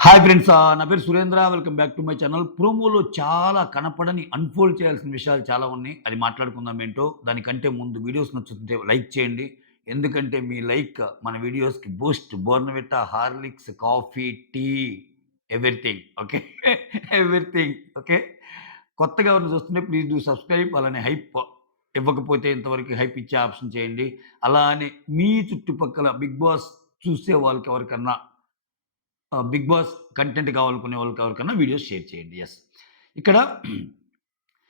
Hi friends. నా పేరు Surendra. Welcome back to my channel. ప్రోమోలో చాలా కనపడని అన్‌ఫోల్డ్ చేయాల్సిన విషయాలు చాలా ఉన్నాయి. అది మాట్లాడుకుందాం ఏంటో. దానికంటే ముందు వీడియోస్ నచ్చుతుంటే లైక్ చేయండి. ఎందుకంటే మీ లైక్ మన వీడియోస్‌కి boost. Bournvita, Horlicks, coffee, tea everything. Okay. Everything. Okay. కొత్తగా ఎవరైనా చూస్తుంటే ప్లీజ్ డూ సబ్స్క్రైబ్. అలానే హైప్ ఇవ్వకపోతే ఇంతవరకు హైప్ ఇచ్చే ఆప్షన్ చేయండి. అలానే మీ చుట్టుపక్కల 'బిగ్ బాస్' చూసే వాళ్ళకి ఎవరికన్నా 'బిగ్ బాస్' కంటెంట్ కావాలనుకునే వాళ్ళకి ఎవరికన్నా వీడియోస్ షేర్ చేయండి. యెస్. ఇక్కడ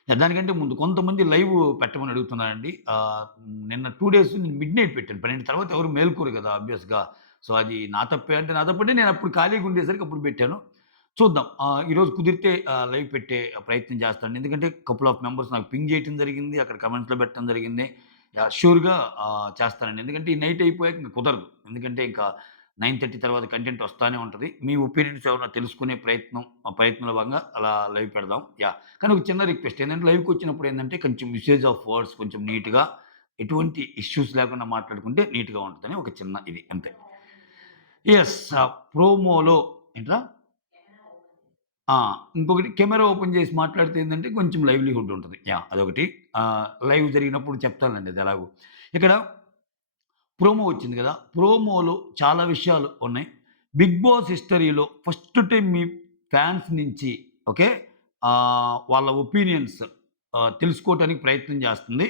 దానికంటే ముందు కొంతమంది లైవ్ పెట్టమని అడుగుతున్నారండి. నిన్న 2 డేస్ నేను మిడ్‌నైట్ పెట్టాను. 12 తర్వాత ఎవరు మేలుకోరు కదా! ఆబ్వియస్‌గా. సో, అది నా తప్పే అంటే నా తప్పంటే నేను అప్పుడు ఖాళీగా ఉండేసరికి అప్పుడు పెట్టాను. చూద్దాం. ఈరోజు కుదిరితే లైవ్ పెట్టే ప్రయత్నం చేస్తాను. ఎందుకంటే కపుల్ ఆఫ్ మెంబర్స్ నాకు పింగ్ చేయటం జరిగింది. అక్కడ కామెంట్స్‌లో పెట్టడం జరిగింది. యాహ్! ష్యూర్‌గా చేస్తానండి. ఎందుకంటే ఈ నైట్ అయిపోయాక ఇంక కుదరదు. ఎందుకంటే ఇంకా 9:30 తర్వాత కంటెంట్ వస్తానే ఉంటది. మీ ఒపీనియన్స్ ఏమన్నా తెలుసుకునే ప్రయత్నంలో భాగంగా అలా లైవ్ పెడదాం. యాహ్! కానీ ఒక చిన్న రిక్వెస్ట్ ఏందంటే లైవ్‌కొచ్చినప్పుడు ఏందంటే కొంచెం యూసేజ్ ఆఫ్ వర్డ్స్ కొంచెం నీట్‌గా ఎటువంటి ఇష్యూస్ లేకుండా మాట్లాడుకుంటే నీట్‌గా ఉంటదని ఒక చిన్న ఇది అంతే. యెస్. ప్రోమోలో ఏంట్రా? ఆ! ఇంకొకటి కెమెరా ఓపెన్ చేసి మాట్లాడితే ఏందంటే కొంచెం లైవ్లీహుడ్ ఉంటది. యాహ్! అదొకటి. లైవ్ జరిగినప్పుడు చెప్తానులెండి అది ఎలాగో. ఇక్కడ ప్రోమో వచ్చింది గదా! ప్రోమోలో చాలా విషయాలు ఉన్నాయి. 'బిగ్ బాస్' హిస్టరీలో ఫస్ట్ టైమ్ మీ ఫ్యాన్స్ నుంచి ఓకే. వాళ్ళ ఒపీనియన్స్ తెలుసుకోవటానికి ప్రయత్నం జేస్తుంది.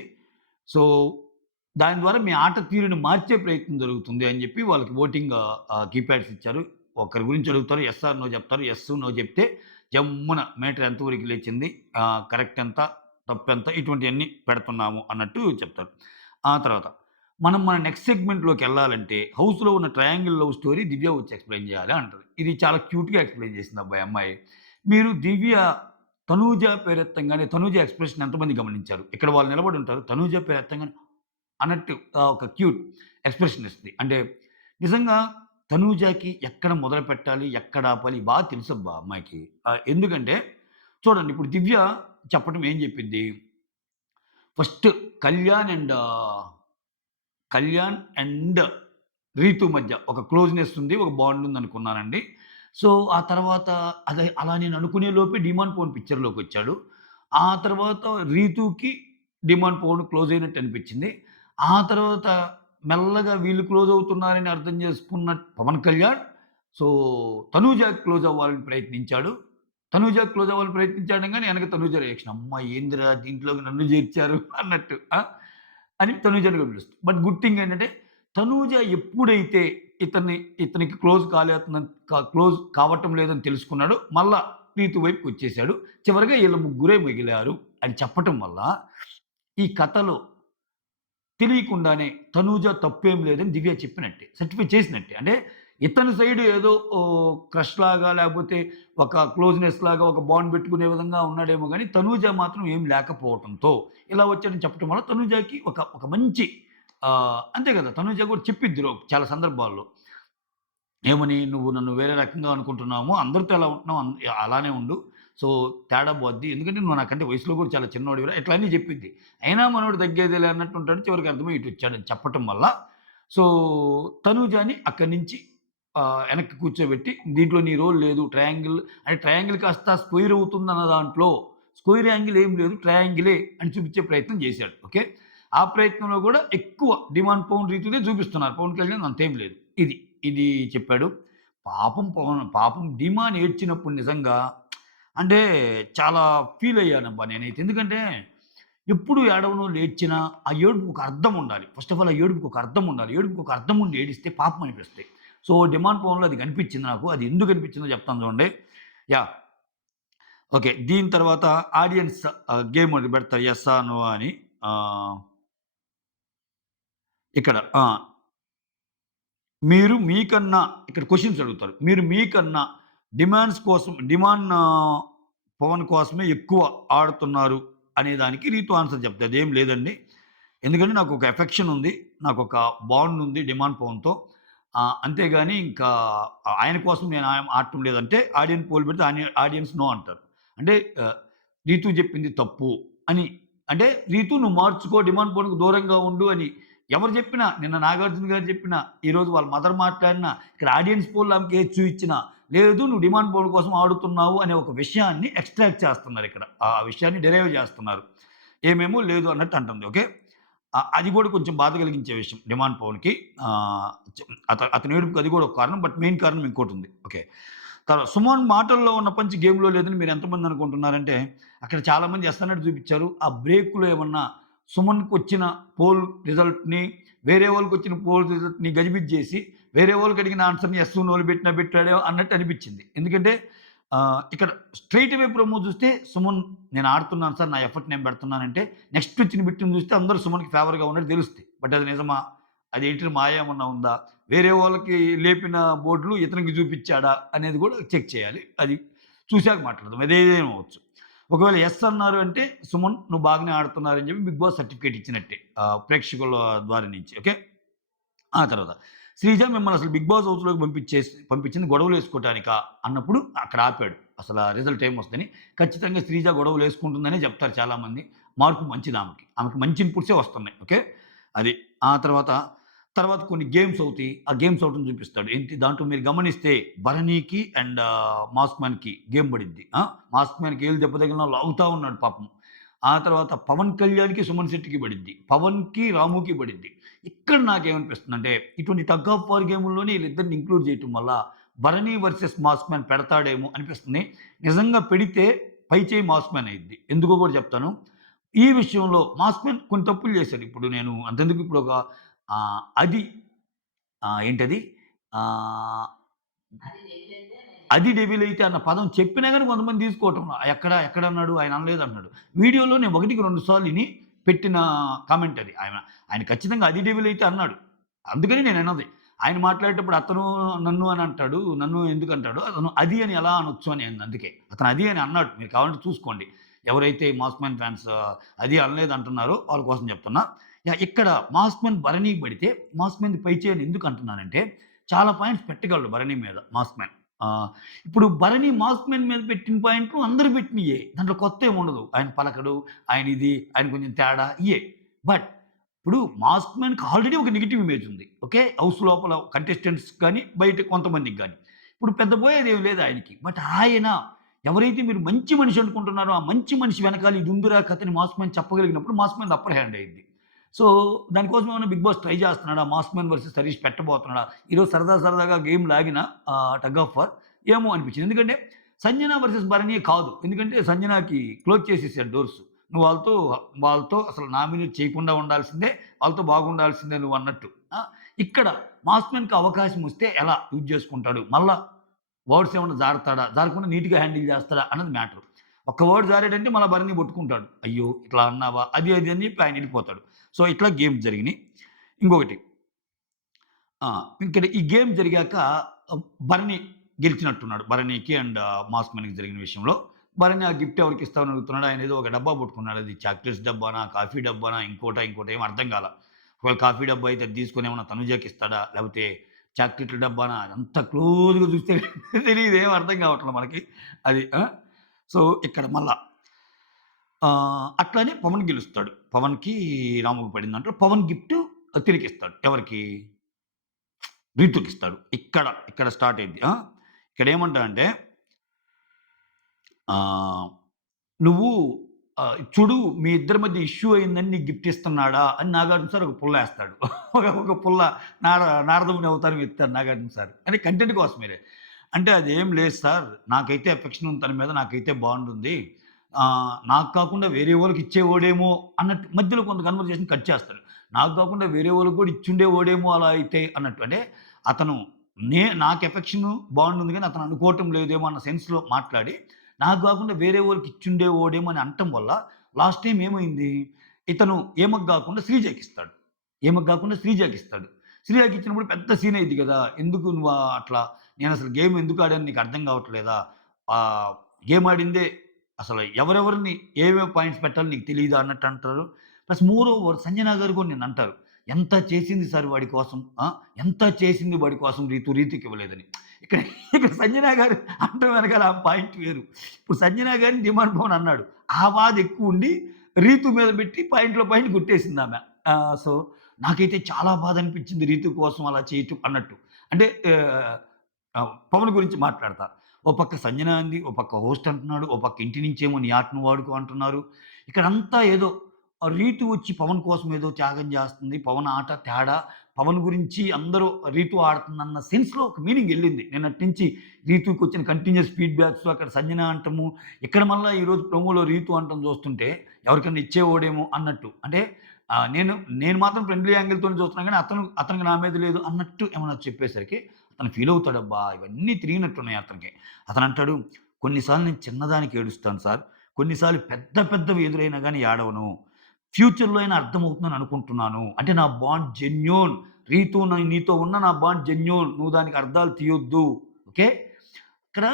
సో, దాని ద్వారా మీ ఆట తీరుని మార్చే ప్రయత్నం జరుగుతుంది అని జెప్పి వాళ్ళకి ఓటింగ్ కీప్యాడ్స్ ఇచ్చారు. ఒకరి గురించి అడుగుతారు. యెస్ ఆర్ నో జెప్తారు. యెస్, నో జెప్తే జమ్మున మీటర్ ఎంతవరకు లేచింది, కరెక్ట్ ఎంత, తప్పెంత ఇటువంటియన్నీ పెడుతున్నాము అన్నట్టు చెప్తారు. ఆ తర్వాత మన నెక్స్ట్ సెగ్మెంట్‌లోకెళ్ళాలంటే హౌస్‌లో ఉన్న ట్రయాంగిల్ లవ్ స్టోరీ దివ్య వచ్చి ఎక్స్‌ప్లెయిన్ జేయాలి అంటది. ఇది చాలా క్యూట్‌గా ఎక్స్‌ప్లెయిన్ చేసిందబ్బా! ఈ అమ్మాయి. మీరు దివ్య తనూజ పేరెత్తంగానే తనూజ ఎక్స్‌ప్రెషన్ ఎంతమంది గమనించారు? ఇక్కడ వాళ్ళు నిలబడి ఉంటారు. తనూజ పేరెత్తంగానే అన్నట్టు ఒక క్యూట్ ఎక్స్‌ప్రెషన్ ఇస్తది. అంటే నిజంగా తనూజకి ఎక్కడ మొదలుపెట్టాలి? ఎక్కడ ఆపాలి? తెలుసబ్బా ఆ అమ్మాయికి. ఎందుకంటే చూడండి ఇప్పుడు దివ్య చెప్పటం ఏం జెప్పిద్ది? First Kalyan and Kalyan and Rithu మధ్య ఒక క్లోజ్‌నెస్ ఉంది. ఒక బాండ్ ఉందనుకున్నానండి. సో, ఆ తర్వాత అలా నేను అనుకునే లోపే 'డీమాన్ పవన్' పిక్చర్‌లోకొచ్చాడు. ఆ తర్వాత రీతుకి 'డీమాన్ పవన్' క్లోజ్ అయినట్టు అనిపించింది. ఆ తర్వాత మెల్లగా వీళ్ళు క్లోజ్ అవుతున్నారని అర్థం చేసుకున్న పవన్ కళ్యాణ్ సో, తనూజకి క్లోజ్ అవ్వాలని ప్రయత్నించాడు. తనూజకి క్లోజ్ అవ్వాలని ప్రయత్నించాడు గానీ ఎనక తనూజ రియాక్షన్. అమ్మ! ఏందిరా దీంట్లోకి నన్ను చేర్చారు అన్నట్టు. అని తనూజని కూడా పిలుస్తుంది. బట్ గుడ్ థింగ్ ఏంటంటే, తనూజ ఎప్పుడైతే ఇతనికి క్లోజ్ కావటం లేదని తెలుసుకున్నాడో, మళ్ళా రీతు వైపుకొచ్చేసాడు. చివరగా ఈళ్ళు ముగ్గురే మిగిలారు అని చెప్పటం వల్ల, ఈ కథలో తెలియకుండానే తనూజ తప్పేం లేదని దివ్య చెప్పినట్టే. సర్టిఫై చేసినట్టే. అంటే ఇతని సైడ్ ఏదో క్రష్ లాగా లేకపోతే ఒక క్లోజ్‌నెస్ లాగా ఒక బాండ్ పెట్టుకునే విధంగా ఉన్నాడేమో గానీ, తనూజ మాత్రం ఏం లేకపోవటంతో ఇలా వచ్చాడని చెప్పటం వల్ల తనూజకి ఒక మంచి అంతే కదా! తనూజ కూడా చెప్పిద్ది చాలా సందర్భాల్లో. ఏమని? "నువ్వు నన్ను వేరే రకంగా అనుకుంటున్నావు. అందరితో ఎలా ఉంటున్నావు అలానే ఉండు. సో, తేడా పోద్ది. ఎందుకంటే నువ్వు నాకంటే వయసులో కూడా చాలా చిన్నోడివిరా" ఇట్లా అన్నీ చెప్పిద్ది. అయినా మనోడు తగ్గేదేలే అన్నట్టు ఉంటాడు. చివరికి అర్థమై ఇటొచ్చాడని చెప్పటం వల్ల, సో, తనూజని అక్కడి నుంచి వెనక్కి కూర్చోబెట్టి, "దీంట్లో నీ రోల్ లేదు. ట్రయాంగిల్ కాస్త స్క్వేర్ అవుతుందన్న దాంట్లో, స్క్వేర్ యాంగిల్ ఏం లేదు. ట్రయాంగిలే" అని చూపించే ప్రయత్నం చేశాడు. ఓకే. ఆ ప్రయత్నంలో కూడా ఎక్కువ డిమాండ్ పవన్ రీతిదే చూపిస్తున్నారు. పవన్ కళ్యాణ్ అంతేం లేదు. ఇది చెప్పాడు. పాపం ధీమాన్ ఏడ్చినప్పుడు నిజంగా అంటే చాలా ఫీలయ్యానబ్బా నేనైతే. ఎందుకంటే ఎప్పుడు ఏడవను, ఏడ్చినా ఆ ఏడుపుకి ఒక అర్థం ఉండాలి. ఫస్ట్ ఆఫ్ ఆల్ ఆ ఏడుపుకి ఒక అర్థం ఉండాలి. ఏడుపుకి ఒక అర్థం ఉండి ఏడిస్తే పాపం అనిపిస్తాయి. సో, 'డిమాండ్ పవన్‌లో' అది కనిపించింది నాకు. అది ఎందుకు అనిపించిందో చెప్తాను చూడండి. యాహ్! ఓకే. దీని తర్వాత ఆడియన్స్ గేమ్ ఒకటి పెడతారు. యెస్ ఆర్ నో అని. ఆహ్, ఇక్కడ మీరు మీకన్నా ఇక్కడ క్వెషన్స్ అడుగుతారు. మీరు మీకన్నా డిమాండ్ పవన్ కోసమే ఎక్కువ ఆడుతున్నారు అనే దానికి రీతు ఆన్సర్ చెప్తది. అదేం లేదండి. ఎందుకంటే నాకొక ఎఫెక్షన్ ఉంది. నాకొక బాండ్ ఉంది డిమాండ్ పవన్‌తో. అంతేగాని ఇంకా ఆయన కోసం నేను ఆడటం లేదంటే ఆడియన్స్ పోల్ పెడితే ఆడియన్స్ నో అంటారు. అంటే ఆహ్, రీతు చెప్పింది తప్పు అని. అంటే రీతు నువ్వు మార్చుకో డిమాండ్ పవన్‌కి దూరంగా ఉండు అని ఎవరు చెప్పినా, నిన్న 'నాగార్జున' గారు చెప్పినా, ఈరోజు వాళ్ళ మదర్ మాట్లాడినా, ఇక్కడ ఆడియన్స్ పోల్‌లో ఆమెకి ఏది చూయించినా, లేదు నువ్వు డిమాండ్ పవర్ కోసం ఆడుతున్నావు అనే ఒక విషయాన్ని ఎక్స్ట్రాక్ట్ చేస్తున్నారు ఇక్కడ. ఆ విషయాన్ని డెరైవ్ చేస్తున్నారు. ఏమేమో లేదు అన్నట్టు అంటుంది. ఓకే. అది కూడా కొంచెం బాధ కలిగించే విషయం డిమాండ్ పవన్‌కి. ఆహ్, చ అతని ఏడుపుకి అది కూడా ఒక కారణం. బట్ మెయిన్ కారణం ఇంకోటుంది. ఓకే. తర్వాత సుమన్ మాటల్లో ఉన్న పంచ్ గేమ్‌లో లేదని మీరు ఎంతమంది అనుకుంటున్నారంటే, అక్కడ చాలామంది యెస్ అన్నట్టు చూపించారు. ఆ బ్రేక్‌లో ఏమన్నా సుమన్‌కొచ్చిన పోల్ రిజల్ట్‌ని, వేరే వాళ్ళకొచ్చిన పోల్ రిజల్ట్‌ని గజిబిజి చేసి, వేరే వాళ్ళకి అడిగిన ఆన్సర్‌ని యెస్, నోలు పెట్టినా పెట్టాడో అన్నట్టు అనిపించింది. ఎందుకంటే ఇక్కడ స్ట్రెయిట్ అవే ప్రోమో చూస్తే సుమన్ నేను ఆడుతున్నాను సార్. నా ఎఫర్ట్ నేను పెడుతున్నానంటే, నెక్స్ట్ వచ్చిన బిట్‌ని చూస్తే అందరూ సుమన్‌కి ఫేవర్‌గా ఉన్నట్టు తెలుస్తాయి. బట్ అది నిజమా? అది ఎడిటర్ మాయ ఏమన్నా ఉందా? వేరే వాళ్ళకి లేపిన బోర్డులు ఇతనికి చూపిచ్చాడా? అనేది కూడా చెక్ చేయాలి. అది చూసాక మాట్లాడదాం. అదేదేమైనా అవ్వచ్చు. ఒకవేళ యెస్ అన్నారు అంటే, సుమన్ నువ్వు బాగానే ఆడుతున్నారని చెప్పి బిగ్ బాస్ సర్టిఫికేట్ ఇచ్చినట్టే. ప్రేక్షకుల ద్వారా నుంచి. ఓకే. ఆ తర్వాత శ్రీజ మిమ్మల్ని అసలు బిగ్ బాస్ హౌస్‌లోకి పంపించింది గొడవలేసుకోవటానికా అన్నప్పుడు అక్కడ ఆపాడు. అసల రిజల్ట్ ఏమొస్తదని. ఖచ్చితంగా శ్రీజ గొడవలేసుకుంటుందనే చెప్తారు చాలామంది. మార్పు మంచిది ఆమెకి. ఆమెకి మంచి ఇన్‌పుట్సే వస్తున్నాయి. ఓకే. అది. ఆ తర్వాత కొన్ని గేమ్స్ అవుతాయి. ఆ గేమ్స్ ఒకటిని చూపిస్తాడు. ఏంటి దాంట్లో మీరు గమనిస్తే భరణికి అండ్ మాస్క్ మ్యాన్‌కి గేమ్ పడిద్ది. మాస్క్ మ్యాన్‌కి ఏళ్ళు దెబ్బ తగిలినా లాగుతా ఉన్నాడు పాపం. ఆ తర్వాత పవన్ కళ్యాణ్‌కి, సుమన్ శెట్టికి పడిద్ది. పవన్‌కి, రాముకి పడిద్ది. ఇక్కడ నాకేమనిపిస్తుందంటే, ఇటువంటి టగ్ ఆఫ్ వార్ గేముల్లోనే ఈళ్ళిద్దరిని ఇంక్లూడ్ చేయటం వల్ల, భరణి వర్సెస్ మాస్క్ మ్యాన్ పెడతాడేమో అనిపిస్తుంది. నిజంగా పెడితే పై చేయి మాస్క్ మ్యాన్ అయ్యిద్ది. ఎందుకో కూడా చెప్తాను. ఈ విషయంలో మాస్క్ మ్యాన్ కొన్ని తప్పులు చేశాడు. ఇప్పుడు నేను అంతెందుకు ఇప్పుడు ఒక అది ఏంటది? ఆహ్, అది డెవిల్ అయితే అన్న పదం చెప్పినా గాని కొంతమంది తీసుకోవటంలా. ఎక్కడన్నాడు? ఆయన అనలేదంటున్నాడు. వీడియోలో నేను 1కి 2 సార్లు ఇని పెట్టిన కామెంట్ అది. ఆయన ఖచ్చితంగా అది డెవిల్ అయితే అన్నాడు. అందుకని నేనన్నది. ఆయన మాట్లాడేటప్పుడు అతను నన్ను అని అంటాడు. నన్ను ఎందుకంటాడు? అతను అది అని ఎలా అనొచ్చు అని అందుకే. అతను అది అని అన్నాడు. మీరు కావాలంటే చూసుకోండి. ఎవరైతే మాస్ మ్యాన్ ఫ్యాన్స్ అది అనలేదు అంటున్నారో వాళ్ళ కోసం చెప్తున్నా. ఇక్కడ మాస్ మ్యాన్ భరణికి పడితే మాస్ మ్యాన్‌ది పై చేయి అని ఎందుకు అంటున్నానంటే చాలా పాయింట్స్ పెట్టగలడు భరణి మీద మాస్ మ్యాన్. ఇప్పుడు భరణి మాస్క్ మ్యాన్ మీద పెట్టిన పాయింట్లు అందరూ పెట్టినయే. దాంట్లో కొత్తేముండదు. ఆయన పలకడు, ఆయన ఇది, ఆయన కొంచెం తేడా ఇయ్యే. బట్ ఇప్పుడు మాస్క్ మ్యాన్‌కి ఆల్రెడీ ఒక నెగెటివ్ ఇమేజ్ ఉంది. ఓకే. హౌస్ లోపల కంటెస్టెంట్స్ గాని, బయట కొంతమందికి గాని. ఇప్పుడు పెద్ద పోయేదేమి లేదు ఆయనకి. బట్ ఆయన ఎవరైతే మీరు మంచి మనిషి అనుకుంటున్నారో, ఆ మంచి మనిషి వెనకాల ఇది ఉందిరా కథ అని మాస్క్ మ్యాన్ చెప్పగలిగినప్పుడు మాస్క్ మ్యాన్‌ది అప్పర్ హ్యాండ్ అయ్యిద్ది. సో, దానికోసం ఏమన్నా బిగ్ బాస్ ట్రై చేస్తున్నాడా? మాస్క్ మ్యాన్ వర్సెస్ హరీష్ పెట్టబోతున్నాడా? ఈరోజు సరదాగా గేమ్ లాగిన టగ్ ఆఫ్ వార్ ఏమో అనిపించింది. ఎందుకంటే సంజన వర్సెస్ భరణి కాదు. ఎందుకంటే సంజనకి క్లోజ్ చేసేసాడు డోర్స్. నువ్వు వాళ్ళతో అసలు నామినేట్ చేయకుండా ఉండాల్సిందే. వాళ్ళతో బాగుండాల్సిందే నువ్వన్నట్టు. ఇక్కడ మాస్క్ మ్యాన్‌కి అవకాశం వస్తే ఎలా యూజ్ చేసుకుంటాడు? మళ్ళా వర్డ్స్ ఏమన్నా జారుతాడా? జారకుండా నీట్‌గా హ్యాండిల్ చేస్తాడా? అన్నది మ్యాటర్. ఒక్క వర్డ్ జారాడంటే మళ్ళా భరణి పట్టుకుంటాడు. అయ్యో! ఇట్లా అన్నావా? అది అని చెప్పి ఆయన ఎళ్ళిపోతాడు. సో, ఇట్లా గేమ్స్ జరిగినియి. ఇంకొకటి ఆ! ఇక్కడ ఈ గేమ్ జరిగాక భరణి గెలిచినట్టున్నాడు. భరణికి అండ్ మాస్ మనీకి జరిగిన విషయంలో. భరణి ఆ గిఫ్ట్ ఎవరికిస్తామని అడుగుతున్నాడు. ఆయన ఏదో ఒక డబ్బా పట్టుకున్నాడు. అది చాక్లెట్స్ డబ్బానా? కాఫీ డబ్బానా? ఇంకోటా ఏమి అర్థం కాలా. ఒకవేళ కాఫీ డబ్బా అయితే అది తీసుకొని ఏమన్నా తనుజాకి ఇస్తాడా? లేకపోతే చాక్లెట్‌ల డబ్బానా? అదంతా క్లోజ్‌గా చూస్తే తెలీదు. ఏమి అర్థం కావట్లే మనకి. అది. సో, ఇక్కడ మళ్ళా అట్లనే పవన్ గెలుస్తాడు. పవన్‌కి, రాముకి పడిందంటారు. పవన్ గిఫ్ట్ తిరిగిస్తాడు. ఎవరికి? రీతుకిస్తాడు. ఇక్కడ స్టార్ట్ అయింది. ఇక్కడేమంటాడంటే ఆహ్, "నువ్వు చూడు మీ ఇద్దరి మధ్య ఇష్యూ అయిందని నీకు గిఫ్ట్ ఇస్తున్నాడా?" అని నాగార్జున సార్ ఒక పుల్లేస్తాడు. ఒక పుల్ల నారదముని అవతారం ఎత్తారు నాగార్జున సార్. అంటే కంటెంట్ కోసమేలే. అంటే అదేం లేదు సార్. నాకైతే ఎఫెక్షన్ ఉంది తన మీద. నాకైతే బాండ్ ఉంది. నాకు కాకుండా వేరే వాళ్ళకి ఇచ్చేవాడేమో అన్నట్టు మధ్యలో కొంత కన్వర్జేషన్ కట్ చేస్తాడు. నాకు కాకుండా వేరే వాళ్ళకి కూడా ఇచ్చుండేవాడేమో అలా అయితే అన్నట్టు. అంటే అతను నాకు ఎఫెక్షన్ బాండ్ ఉంది గానీ అతను అనుకోవటం లేదేమో అన్న సెన్స్‌లో మాట్లాడి, నాకు కాకుండా వేరే వాళ్ళకి ఇచ్చుండేవాడేమో అని అనటం వల్ల లాస్ట్ టైమ్ ఏమైంది? ఇతను ఈమెకు గాకుండా శ్రీజకిస్తాడు. ఈమెకు గాకుండా శ్రీజకిస్తాడు. శ్రీజకిచ్చినప్పుడు పెద్ద సీన్ అయ్యిద్ది గదా! ఎందుకు నువ్వు అట్లా నేనసలు గేమ్ ఎందుకు ఆడానో నీకు అర్థం కావట్లేదా? గేమ్ ఆడిందే అసలు ఎవరెవరిని ఏమేమి పాయింట్స్ పెట్టాలో నీకు తెలీదా అన్నట్టు అంటారు. ప్లస్ మోర్ ఓవర్ సంజన గారు కూడా నిన్నంటారు. ఎంత చేసింది సార్ వాడి కోసం. ఎంత చేసింది వాడి కోసం రీతుకి ఇవ్వలేదని. ఇక్కడ ఇక్కడ సంజన గారు అనటం వెనకాల ఆ పాయింట్ వేరు. ఇప్పుడు సంజన గారిని డిమాండ్ పవన్ అన్నాడు. ఆ బాధ ఎక్కువుండి రీతు మీద పెట్టి పాయింట్‌లో పాయింట్ కొట్టేసిందామె. సో, నాకైతే చాలా బాధ అనిపించింది రీతు కోసం అలా చేయటం అన్నట్టు. అంటే పవన్ గురించి మాట్లాడతా. ఓ పక్క సంజన అంది, ఓ పక్క హోస్ట్ అంటున్నాడు, ఓ పక్క ఇంటి నుంచేమో నీ ఆటను వాడుకో అంటున్నారు. ఇక్కడంతా ఏదో రీతు వచ్చి పవన్ కోసం ఏదో త్యాగం చేస్తుంది. పవన్ ఆట తేడా. పవన్ గురించి అందరూ రీతు ఆడుతుందన్న సెన్స్‌లో ఒక మీనింగ్ ఎళ్ళింది. నిన్నటి నుంచి రీతుకొచ్చిన కంటిన్యూయస్ ఫీడ్‌బ్యాక్స్ అక్కడ సంజన అంటము, ఇక్కడ మళ్ళా ఈరోజు ప్రోమోలో రీతు అంటం చూస్తుంటే ఎవరికన్నా ఇచ్చేవాడేమో అన్నట్టు. అంటే నేను నేను మాత్రం ఫ్రెండ్లీ యాంగిల్‌తోనే చూస్తున్నాను గానీ అతనికి నా మీద లేదు అన్నట్టు ఏమన్నా చెప్పేసరికి అతను ఫీల్ అవుతాడబ్బా! ఇవన్నీ తిరిగినట్టున్నాయి అతనికి. అతనంటాడు, "కొన్నిసార్లు నేను చిన్నదానికి ఏడుస్తాను సార్. కొన్నిసార్లు పెద్ద పెద్దవి ఎదురైనా గానీ ఏడవను. ఫ్యూచర్‌లో అయినా అర్థమవుతుందని అనుకుంటున్నాను. అంటే నా బాండ్ జెన్యూన్. రీతు నీతో ఉన్న నా బాండ్ జెన్యూన్. నువ్వు దానికి అర్థాలు తీయొద్దు. ఓకే. ఇక్కడ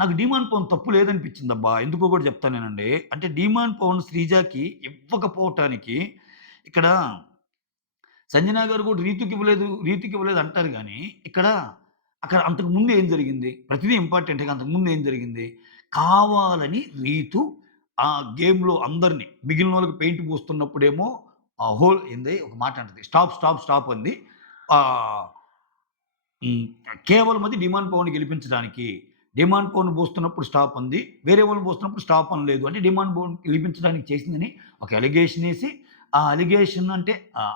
నాకు 'డీమాన్ పవన్' తప్పు లేదనిపించిందబ్బా! ఎందుకో కూడా చెప్తానేనండి. అంటే 'డీమాన్ పవన్' శ్రీజాకి ఇవ్వకపోవటానికి ఇక్కడ సంజన గారు కూడా రీతుకివ్వలేదు అంటారు గానీ, అక్కడ అంతకుముందు ఏం జరిగింది? ప్రతిదీ ఇంపార్టెంటే. అంతకుముందు ఏం జరిగింది? కావాలని రీతు ఆ గేమ్‌లో అందరిని మిగిలినోళ్ళకి పెయింట్ పూస్తున్నప్పుడేమో ఏంది ఒక మాట అంటది. స్టాప్, స్టాప్, స్టాప్ అంది. ఆహ్, హ్మ్. కేవలం అది డిమాండ్ పవర్‌ని గెలిపించడానికి. డిమాండ్ పవర్‌ని పోస్తున్నప్పుడు స్టాప్ అంది. వేరే వాళ్ళని పోస్తున్నప్పుడు స్టాప్ అనలేదు. అంటే డిమాండ్ పవర్‌ని గెలిపించడానికి చేసిందని ఒక అలిగేషన్ ఏసి, ఆ అలిగేషన్ అంటే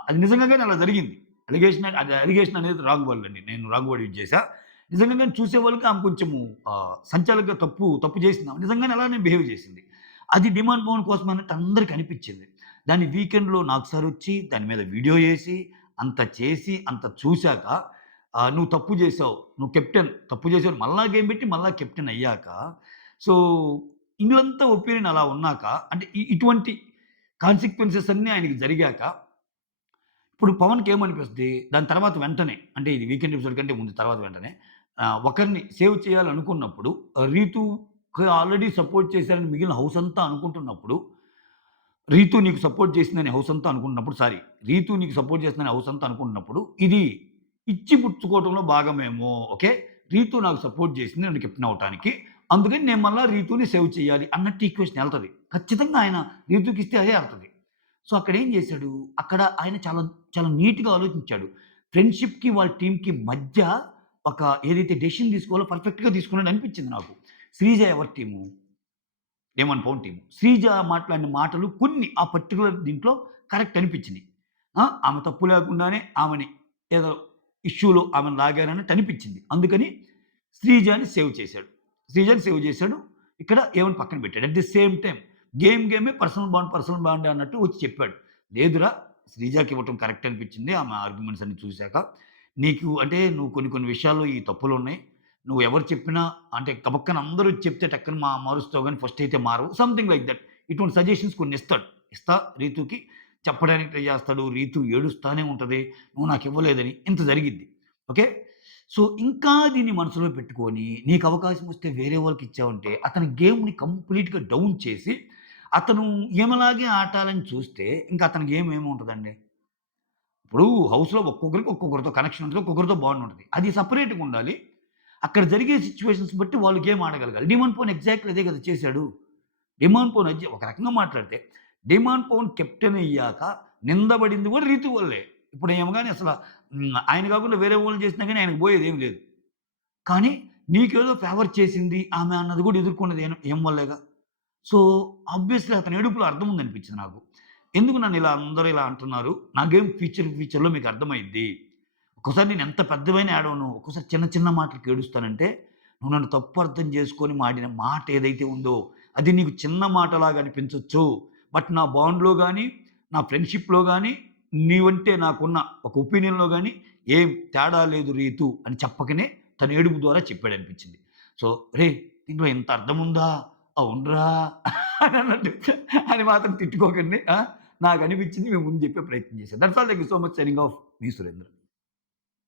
అది నిజంగా గాని అలా జరిగింది. అలిగేషన్ అనేది రాంగ్ అండి. నేను రాంగ్ వర్డ్ యూజ్ చేశా. నిజంగా గాని చూసేవాళ్ళకి ఆమె కొంచెము సంచాలకుగా తప్పు చేసింది. ఆమె నిజంగానే అలానే బిహేవ్ చేసింది. అది డిమాండ్ పవన్ కోసం అన్నట్టు అందరికి అనిపించింది. దాన్ని వీకెండ్‌లో నాకు సారొచ్చి దాని మీద వీడియో ఏసి, అంత చేసి, అంత చూసాక నువ్వు తప్పు చేశావు. నువ్వు కెప్టెన్ తప్పు చేసావు. మళ్ళా గేమ్ పెట్టి మళ్ళా కెప్టెన్ అయ్యాక, సో, ఈళ్ళంతా ఒపీనియన్ అలా ఉన్నాక అంటే ఇటువంటి కాన్సిక్వెన్సెస్ అన్నీ ఆయనకి జరిగాక, ఇప్పుడు పవన్‌కి ఏమనిపిస్తది? దాని తర్వాత వెంటనే అంటే ఇది వీకెండ్ ఎపిసోడ్ కంటే ముందు తర్వాత వెంటనే ఒకరిని సేవ్ చేయాలనుకున్నప్పుడు రీతుకి ఆల్రెడీ సపోర్ట్ చేశారని మిగిలిన హౌస్ అంతా అనుకుంటున్నప్పుడు రీతు నీకు సపోర్ట్ చేసిందని హౌస్ అంతా అనుకుంటున్నప్పుడు సారీ. రీతు నీకు సపోర్ట్ చేస్తుందని హౌస్ అంతా అనుకుంటున్నప్పుడు, ఇది ఇచ్చి పుచ్చుకోవటంలో భాగమేమో. ఓకే. రీతు నాకు సపోర్ట్ చేసింది నన్ను కెప్టెన్ అవ్వటానికి. అందుకని నేను మళ్ళా రీతుని సేవ్ చేయాలి అన్నట్టు ఈక్వేషన్ ఎళ్తది. ఖచ్చితంగా ఆయన రీతుకిస్తే అదే ఎళ్తది. సో, అక్కడేం చేశాడు? అక్కడ ఆయన చాలా, చాలా నీట్‌గా ఆలోచించాడు. ఫ్రెండ్‌షిప్‌కి వాళ్ళ టీమ్‌కి మధ్య ఒక ఏదైతే డెసిషన్ తీసుకోవాలో పర్ఫెక్ట్‌గా తీసుకున్నాడు అనిపించింది నాకు. శ్రీజ ఎవరి team? Demon Pawan team. Sreeja మాట్లాడిన మాటలు కొన్ని ఆ పర్టిక్యులర్ దీంట్లో కరెక్ట్ అనిపించినియి. ఆమె తప్పు లేకుండానే ఆమెని ఏదో ఇష్యూలో ఆమెను లాగారన్నట్టు అనిపించింది. అందుకని శ్రీజని సేవ్ చేశాడు. శ్రీజని సేవ్ చేశాడు. ఇక్కడ ఏమని పక్కన పెట్టాడు. అట్ ది సేమ్ టైమ్ గేమే పర్సనల్ బాండ్ అన్నట్టు వచ్చి చెప్పాడు. లేదురా శ్రీజకి ఇవ్వటం కరెక్ట్ అనిపించింది. ఆమె ఆర్గ్యుమెంట్స్ అన్ని చూసాక. నీకు అంటే నువ్వు కొన్ని కొన్ని విషయాల్లో ఈ తప్పులున్నాయి. నువ్వు ఎవరు చెప్పినా అంటే గబక్కన అందరూ చెప్తే టక్కన మారుస్తావు గానీ ఫస్ట్ అయితే మారవు. Something like that. ఇటువంటి సజెషన్స్ కొన్ని ఇస్తాడు. రీతుకి చెప్పడానికి ట్రై చేస్తాడు. రీతు ఏడుస్తానే ఉంటది. నువ్వు నాకివ్వలేదని. ఇంత జరిగిద్ది. ఓకే. సో, ఇంకా దీన్ని మనసులో పెట్టుకొని నీకు అవకాశం వస్తే వేరే వాళ్ళకిచ్చావంటే అతని గేమ్‌ని కంప్లీట్‌గా డౌన్ చేసి అతను ఈమెలాగే ఆటాలని చూస్తే ఇంక అతని గేమ్ ఏముంటదండి? ఇప్పుడు హౌస్‌లో ఒక్కొక్కరితో కనెక్షన్ ఉంటది. ఒక్కొక్కరితో బాండ్ ఉంటది. అది సెపరేట్‌గా ఉండాలి. అక్కడ జరిగే సిట్యుయేషన్స్ బట్టి వాళ్ళు గేమ్ ఆడగలగాలి. డిమాండ్ పవన్ ఎగ్జాక్ట్‌లీ అదే కదా చేశాడు. డిమాండ్ పవన్ ఒక రకంగా మాట్లాడితే డిమాండ్ పవన్ కెప్టెన్ అయ్యాక నిందబడింది కూడా రీతు వల్లే. ఇప్పుడు ఏమో గాని ఆయన కాకుండా వేరే వాళ్ళు చేసినా గాని ఆయనకు పోయేదేమి లేదు. కానీ నీకేదో ఫేవర్ చేసింది ఆమె అన్నది కూడా ఎదుర్కొన్నది ఈమె వల్లేగా. సో, ఆబ్వియస్‌లీ అతని ఏడుపులో అర్థం ఉందనిపించింది నాకు. ఎందుకు నన్ను అందరూ ఇలా అంటున్నారు? నా గేమ్ ఫ్యూచర్‌లో మీకు అర్థమైద్ది. ఒక్కోసారి నేను ఎంత పెద్దవైనా ఏడవను. ఒక్కోసారి చిన్న చిన్న మాటలకి ఏడుస్తానంటే, నువ్వు నన్ను తప్పు అర్థం చేసుకొని మాడిన మాట ఏదైతే ఉందో, అది నీకు చిన్న మాటలాగా అనిపించొచ్చు. బట్ నా బాండ్‌లో గాని, నా ఫ్రెండ్‌షిప్‌లో గాని, నీవంటే నాకున్న ఒక ఒపీనియన్‌లో గాని, ఏం తేడా లేదు రీతు అని చెప్పకనే తన ఏడుపు ద్వారా చెప్పాడనిపించింది. సో, "రేయ్! దీంట్లో ఇంత అర్థముందా? అవునురా" అని అన్నట్టు అని మాత్రం తిట్టుకోకండి. నాకనిపించింది మీ ముందు చెప్పే ప్రయత్నం చేశా. That's all. Thank you so much. Signing off. Me Surendra.